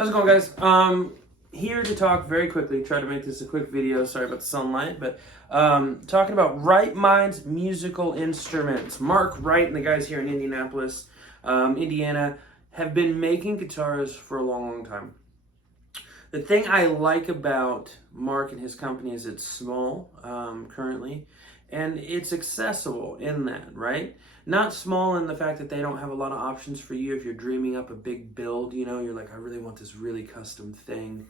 How's it going, guys? Here to talk very quickly, try to make this a quick video, sorry about the sunlight, but talking about Wright Minds Musical Instruments. Mark Wright and the guys here in Indianapolis, Indiana, have been making guitars for a long, long time. The thing I like about Mark and his company is it's small, currently, and it's accessible in that, right? Not small in the fact that they don't have a lot of options for you if you're dreaming up a big build, you know, you're like, I really want this really custom thing.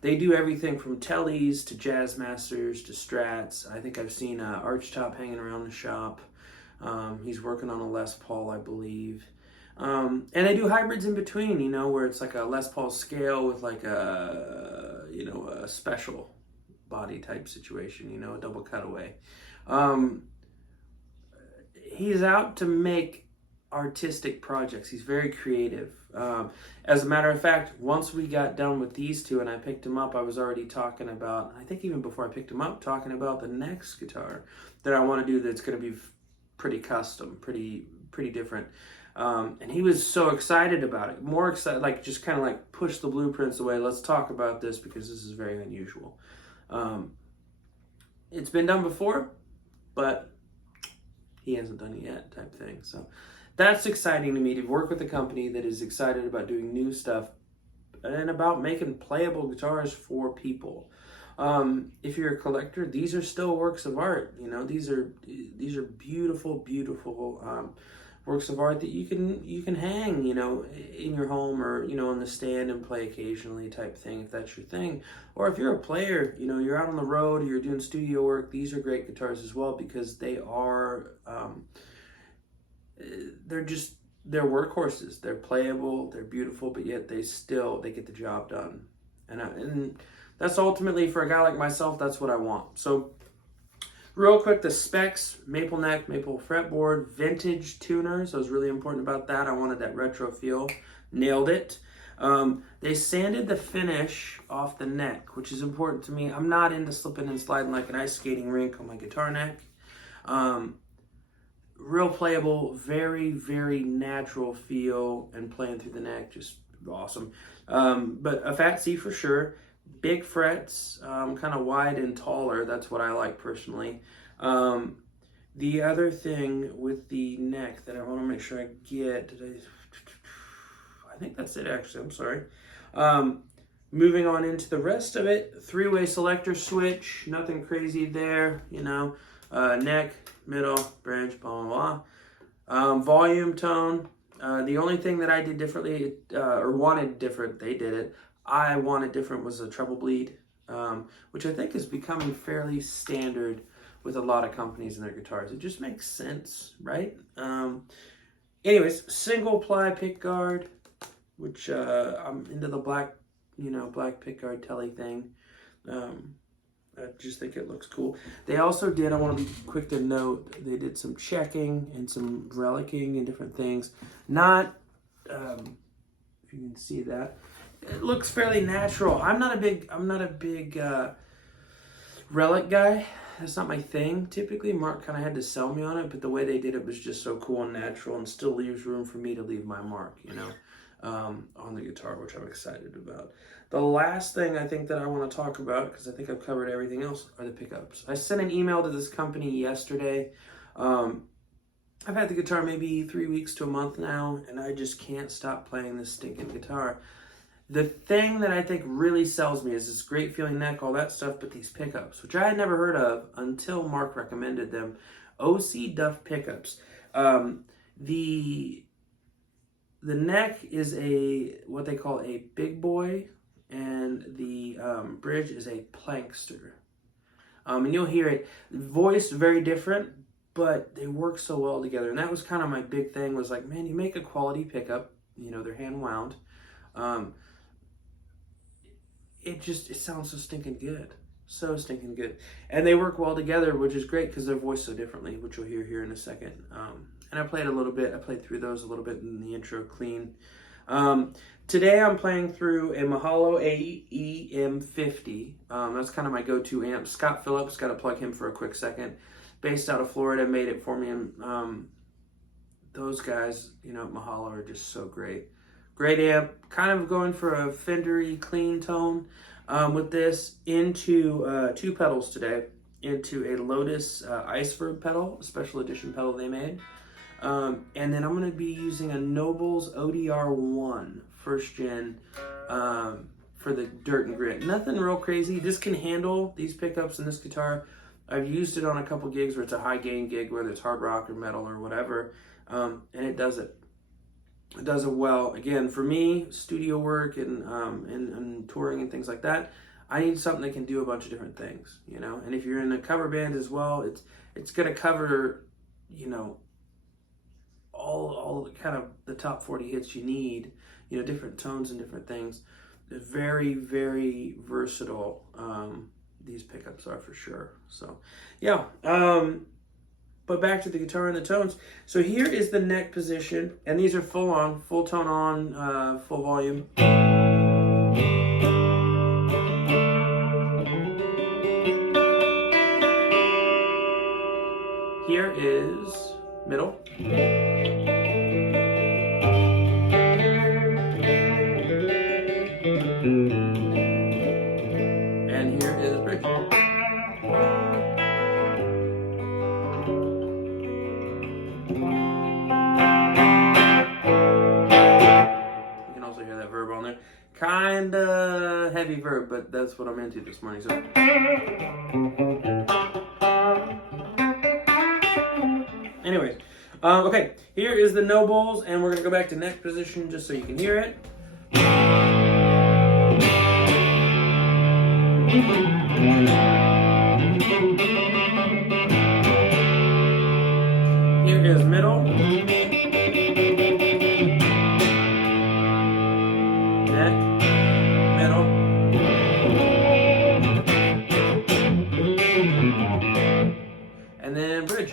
They do everything from Tellys to Jazz Masters to Strats. I think I've seen Archtop hanging around the shop. He's working on a Les Paul, I believe. And they do hybrids in between, you know, where it's like a Les Paul scale with like a, you know, a special body type situation, you know, a double cutaway. He's out to make artistic projects. He's very creative. As a matter of fact, once we got done with these two and I picked him up, I was already talking about, I think even before I picked him up, talking about the next guitar that I want to do that's going to be pretty custom, pretty different. And he was so excited about it, more excited, like just kind of like push the blueprints away. Let's talk about this because this is very unusual. It's been done before, but he hasn't done it yet type thing. So that's exciting to me, to work with a company that is excited about doing new stuff and about making playable guitars for people. If you're a collector, these are still works of art. You know, these are beautiful, beautiful works of art that you can hang, you know, in your home or, you know, on the stand and play occasionally type thing if that's your thing. Or if you're a player, you know, you're out on the road or you're doing studio work, these are great guitars as well because they are they're workhorses. They're playable, they're beautiful, but yet they get the job done. And that's ultimately, for a guy like myself, that's what I want. So real quick, the specs: maple neck, maple fretboard, vintage tuner. So it was really important about that. I wanted that retro feel. Nailed it. They sanded the finish off the neck, which is important to me. I'm not into slipping and sliding like an ice skating rink on my guitar neck. Real playable, very, very natural feel, and playing through the neck, just awesome. But a fat C for sure. Big frets, kind of wide and taller. That's what I like personally. The other thing with the neck that I want to make sure I get, I think that's it actually, I'm sorry. Moving on into the rest of it, three-way selector switch, nothing crazy there, you know. Neck, middle, bridge, blah, blah, blah. Volume tone, the only thing that I did differently, or wanted different, they did it, I wanted different, was a treble bleed, which I think is becoming fairly standard with a lot of companies and their guitars. It just makes sense, right? Anyways, single ply pick guard, which I'm into the black, you know, black pick guard telly thing. I just think it looks cool. They also did, I want to be quick to note, they did some checking and some relicking and different things. Not, if you can see that, it looks fairly natural. I'm not a big relic guy. That's not my thing. Typically, Mark kind of had to sell me on it, but the way they did it was just so cool and natural, and still leaves room for me to leave my mark, you know. on the guitar, which I'm excited about. The last thing I think that I want to talk about, because I think I've covered everything else, are the pickups. I sent an email to this company yesterday. I've had the guitar maybe 3 weeks to a month now, and I just can't stop playing this stinking guitar. The thing that I think really sells me is this great feeling neck, all that stuff, but these pickups, which I had never heard of until Mark recommended them. OC Duff pickups. The neck is what they call a big boy, and the bridge is a plankster. And you'll hear it voiced very different, but they work so well together. And that was kind of my big thing, was like, man, you make a quality pickup, they're hand wound. It sounds so stinking good. So stinking good. And they work well together, which is great because they're voiced so differently, which you'll hear here in a second. And I played through those a little bit in the intro clean. Today I'm playing through a Mahalo AEM50. That's kind of my go-to amp. Scott Phillips, got to plug him for a quick second. Based out of Florida, made it for me. And those guys, Mahalo are just so great. Great amp. Kind of going for a Fender-y clean tone with this, into 2 pedals today. Into a Lotus Iceberg pedal, a special edition pedal they made. And then I'm going to be using a Nobles ODR1 first gen for the dirt and grit. Nothing real crazy. This can handle these pickups and this guitar. I've used it on a couple gigs where it's a high gain gig, whether it's hard rock or metal or whatever, and it does it. It does it well. Again, for me, studio work and touring and things like that, I need something that can do a bunch of different things, And if you're in a cover band as well, it's going to cover, all kind of the top 40 hits you need, different tones and different things. They're very, very versatile. These pickups are, for sure. So, yeah. But back to the guitar and the tones. So here is the neck position, and these are full on, full tone on, full volume. Here is middle. And here is bridge. You can also hear that verb on there. Kinda heavy verb, but that's what I'm into this morning. So. Anyways, okay, here is the Nobles, and we're going to go back to neck position just so you can hear it. Here is middle. Neck, middle. And then bridge.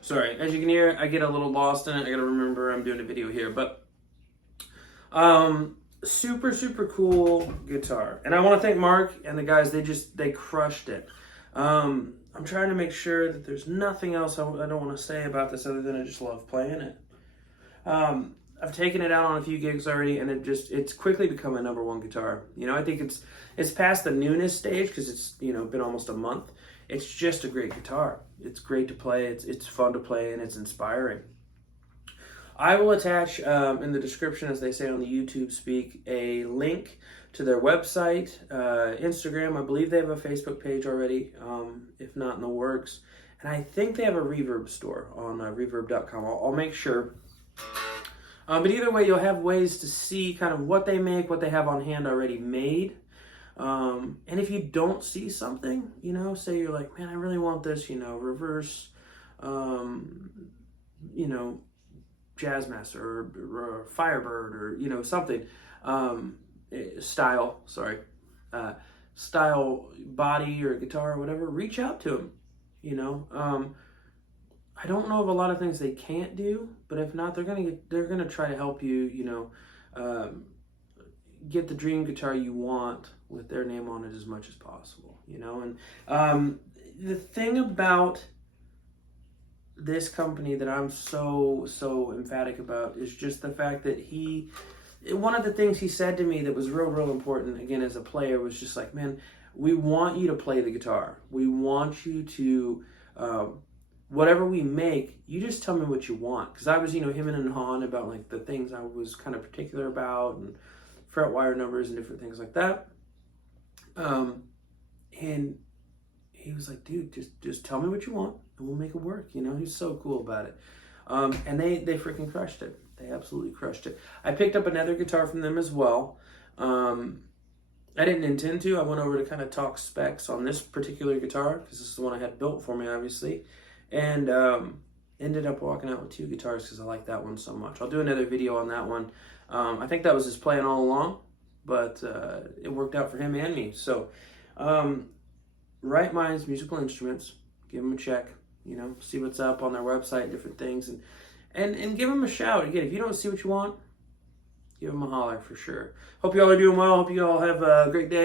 Sorry, as you can hear, I get a little lost in it. I gotta remember I'm doing a video here, but super, super cool guitar. And I want to thank Mark and the guys. They crushed it. I'm trying to make sure that there's nothing else I don't want to say about this other than I just love playing it. I've taken it out on a few gigs already, and it's quickly become a #1 guitar. I think it's past the newness stage because it's been almost a month. It's just a great guitar. It's great to play. It's fun to play, and it's inspiring. I will attach in the description, as they say on the YouTube speak, a link to their website, Instagram. I believe they have a Facebook page already, if not in the works. And I think they have a Reverb store on reverb.com. I'll make sure. But either way, you'll have ways to see kind of what they make, what they have on hand already made. And if you don't see something, say you're like, man, I really want this, reverse, Jazzmaster or Firebird or something, style. Sorry, style body or guitar or whatever. Reach out to them. I don't know of a lot of things they can't do, but if not, they're gonna try to help you. Get the dream guitar you want with their name on it as much as possible. And the thing about this company that I'm so emphatic about is just the fact that one of the things he said to me that was real important, again, as a player, was just like, man, we want you to play the guitar. We want you to, whatever we make, you just tell me what you want. Because I was, him and Han about like the things I was kind of particular about and fret wire numbers and different things like that. And he was like, dude, just tell me what you want and we'll make it work. He's so cool about it. And they freaking crushed it. They absolutely crushed it. I picked up another guitar from them as well. I didn't intend to. I went over to kind of talk specs on this particular guitar because this is the one I had built for me, obviously. And ended up walking out with 2 guitars because I like that one so much. I'll do another video on that one. I think that was his plan all along, but it worked out for him and me. So, Wright Minds Musical Instruments, give them a check, see what's up on their website, different things, and give them a shout. Again, if you don't see what you want, give them a holler for sure. Hope you all are doing well. Hope you all have a great day.